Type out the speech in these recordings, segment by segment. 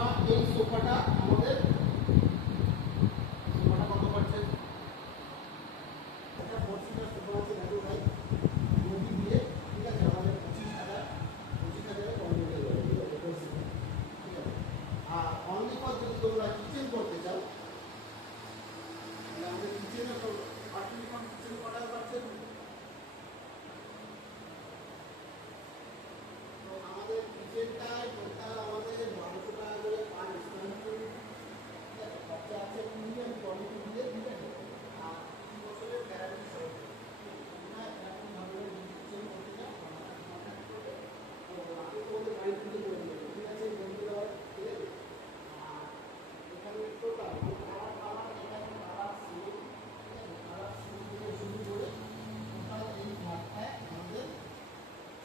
আমরা এই সোফাটা আমাদের সোফাটা কত পাচ্ছেন? একটা 40 সোফা আছে দেখো ভাই, মোদি দিয়ে, ঠিক আছে, আমাদের 25,000 কমপ্লিট হয়ে যাবে, ঠিক আছে, ঠিক আছে। আর অনলি ফর যদি তোমরা কিচেন করতে চাও, তাহলে আমাদের কিচেনে তো আর্টিফিশিয়াল কিচেন করা পাচ্ছেন। তো আমাদের কিচেনটায় টোটাল আমাদের 1200 টাকা করে পার স্কোয়ার ফিট, ঠিক আছে, খরচা আছে প্রিমিয়াম কোয়ালিটি দিয়ে, ঠিক আছে। আর 3 বছরের গ্যারান্টি সহ তোমরা এরকম ধরনের কিচেন করতে চাও আমাদের কন্ট্যাক্ট করবে, তো আমি তোমাদের বাড়ি থেকে করে দেবো, ঠিক আছে, বন্ধু দেওয়ার, ঠিক আছে। আর এখানে টোটাল কালার এখানে কালার সিলিং, ঠিক আছে, কালার সিলিং থেকে শুরু করে টোটাল এই ঘরটায় আমাদের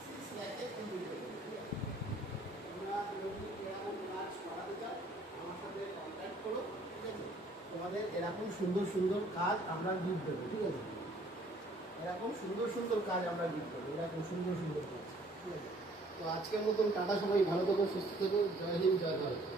6 লাখে কমপ্লিট হয়ে যাবে, ঠিক আছে। তোমরা যদি এরকম কাজ করাতে চাও আমার সাথে কন্ট্যাক্ট করো, ঠিক আছে। তোমাদের এরকম সুন্দর সুন্দর কাজ আমরা গিফট দেবো, ঠিক আছে। এরকম সুন্দর সুন্দর কাজ আমরা গিফট দেবো, এরকম সুন্দর সুন্দর কাজ, ঠিক আছে। তো আজকের মতন টাটা, সবাই ভালো থেকো, সুস্থ থেকো, জয় হিন্দ, জয় ভারত।